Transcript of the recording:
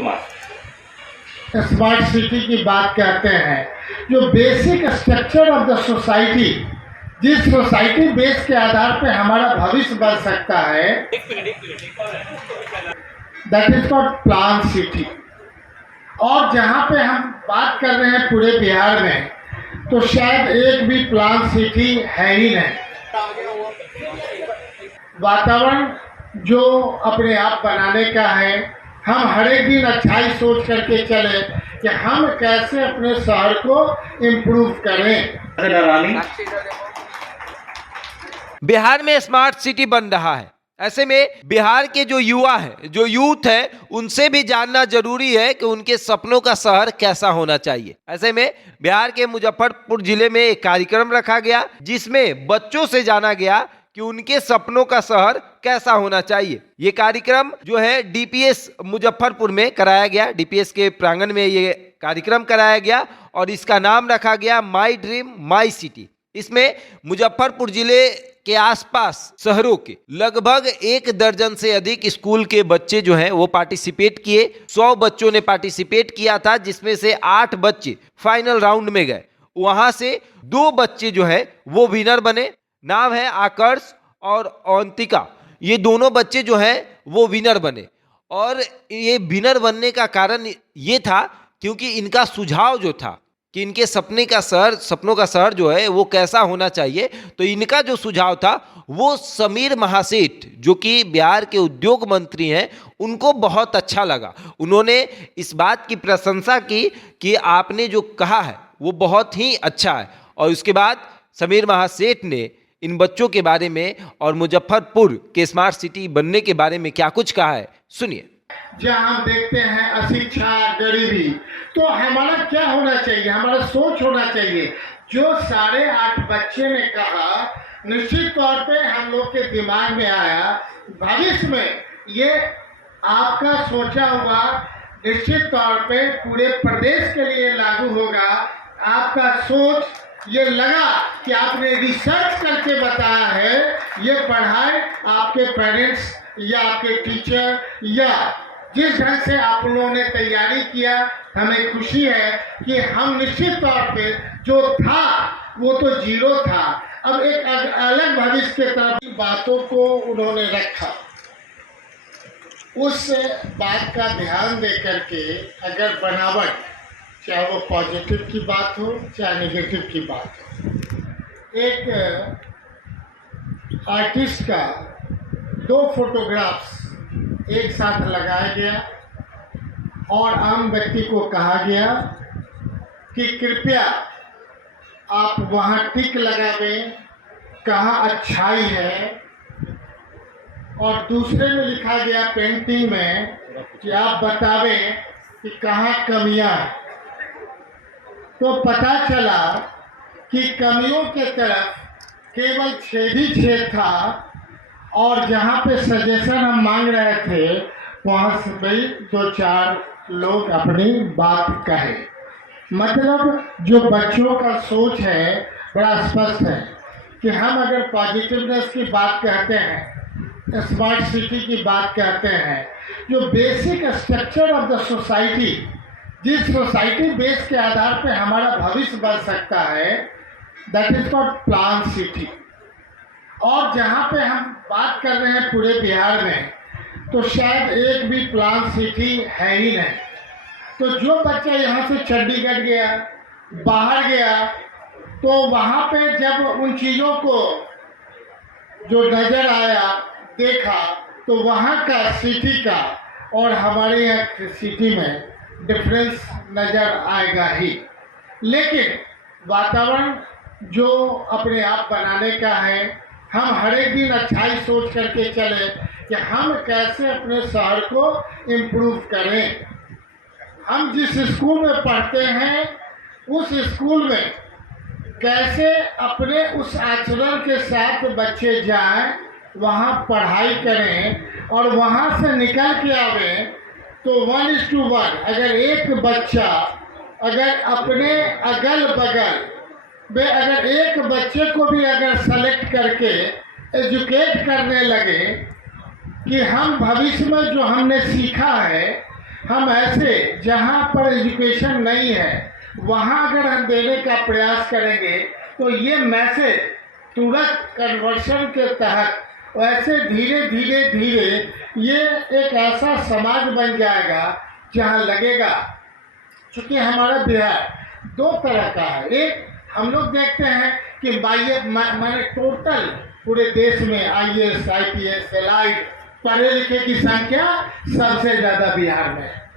Kumar. Smart city की बात कहते हैं, जो basic structure of the society, जिस सोसाइटी बेस के आधार पे हमारा भविष्य बन सकता है, that is called plan city. और जहाँ पे हम बात कर रहे हैं पूरे बिहार में, तो शायद एक भी प्लान सिटी है ही नहीं। वातावरण जो अपने आप बनाने का है, हम हर एक दिन अच्छाई सोच करके चले कि हम कैसे अपने शहर को इम्प्रूव करें। बिहार में स्मार्ट सिटी बन रहा है, ऐसे में बिहार के जो युवा है, जो यूथ है, उनसे भी जानना जरूरी है कि उनके सपनों का शहर कैसा होना चाहिए। ऐसे में बिहार के मुजफ्फरपुर जिले में एक कार्यक्रम रखा गया, जिसमें बच्चों से जाना गया कि उनके सपनों का शहर कैसा होना चाहिए। ये कार्यक्रम जो है डीपीएस मुजफ्फरपुर में कराया गया, डीपीएस के प्रांगण में ये कार्यक्रम कराया गया और इसका नाम रखा गया माई ड्रीम माई सिटी। इसमें मुजफ्फरपुर जिले के आसपास शहरों के लगभग 1 दर्जन से अधिक स्कूल के बच्चे जो हैं वो पार्टिसिपेट किए। 100 बच्चों ने पार्टिसिपेट किया था, जिसमें से 8 बच्चे फाइनल राउंड में गए। वहां से 2 बच्चे जो है वो विनर बने। नाम है आकर्ष और अवंतिका। ये दोनों बच्चे जो हैं वो विनर बने और ये विनर बनने का कारण ये था क्योंकि इनका सुझाव जो था कि इनके सपनों का शहर जो है वो कैसा होना चाहिए, तो इनका जो सुझाव था वो समीर महासेठ, जो कि बिहार के उद्योग मंत्री हैं, उनको बहुत अच्छा लगा। उन्होंने इस बात की प्रशंसा की कि आपने जो कहा है वो बहुत ही अच्छा है। और उसके बाद समीर महासेठ ने इन बच्चों के बारे में और मुजफ्फरपुर के स्मार्ट सिटी बनने के बारे में क्या कुछ कहा है, सुनिए। जहाँ हम देखते हैं अशिक्षा, गरीबी, तो हमारा क्या होना चाहिए, हमारा सोच होना चाहिए। जो 8.5 बच्चे ने कहा, निश्चित तौर पे हम लोग के दिमाग में आया, भविष्य में ये आपका सोचा हुआ निश्चित तौर पे पूरे प्रदेश के लिए लागू होगा। आपका सोच ये लगा कि आपने रिसर्च करके बताया है, ये पढ़ाई आपके पेरेंट्स या आपके टीचर या जिस ढंग से आप लोगों ने तैयारी किया, हमें खुशी है कि हम निश्चित तौर पे जो था वो तो 0 था, अब एक अलग भविष्य के तरफ बातों को उन्होंने रखा। उस बात का ध्यान दे करके अगर बनावट, चाहे वो पॉजिटिव की बात हो चाहे नेगेटिव की बात हो, एक आर्टिस्ट का 2 फोटोग्राफ्स एक साथ लगाया गया और आम व्यक्ति को कहा गया कि कृपया आप वहाँ टिक लगावें, कहाँ अच्छाई है, और दूसरे में लिखा गया पेंटिंग में कि आप बतावें कि कहाँ कमियां हैं। तो पता चला कि कमियों के तरफ केवल 6 ही 6 था और जहाँ पे सजेशन हम मांग रहे थे वहाँ से भाई 2-4 लोग अपनी बात कहे। मतलब जो बच्चों का सोच है बड़ा स्पष्ट है कि हम अगर पॉजिटिवनेस की बात कहते हैं, स्मार्ट सिटी की बात कहते हैं, जो basic structure of the society, जिस सोसाइटी बेस के आधार पे हमारा भविष्य बन सकता है, that is called plan city. और जहाँ पे हम बात कर रहे हैं पूरे बिहार में, तो शायद एक भी प्लान सिटी है ही नहीं। तो जो बच्चा यहाँ से चंडीगढ़ गया, बाहर गया, तो वहाँ पे जब उन चीज़ों को जो नज़र आया, देखा, तो वहाँ का सिटी का और हमारे यहाँ सिटी में डिफरेंस नज़र आएगा ही। लेकिन वातावरण जो अपने आप बनाने का है, हम हर एक दिन अच्छाई सोच करके चले कि हम कैसे अपने शहर को इम्प्रूव करें। हम जिस स्कूल में पढ़ते हैं उस स्कूल में कैसे अपने उस आचरण के साथ बच्चे जाएं, वहाँ पढ़ाई करें और वहाँ से निकल के आवें, तो 1:1 अगर एक बच्चा अगर अपने अगल बगल में अगर एक बच्चे को भी अगर सेलेक्ट करके एजुकेट करने लगे कि हम भविष्य में जो हमने सीखा है हम ऐसे जहाँ पर एजुकेशन नहीं है वहाँ अगर हम देने का प्रयास करेंगे तो ये मैसेज तुरंत कन्वर्शन के तहत वैसे धीरे धीरे धीरे ये एक ऐसा समाज बन जाएगा जहाँ लगेगा, चूँकि हमारा बिहार दो तरह का है। एक हम लोग देखते हैं कि मैंने टोटल पूरे देश में IAS, IPS, एलाइड पढ़े लिखे की संख्या सबसे ज़्यादा बिहार में है।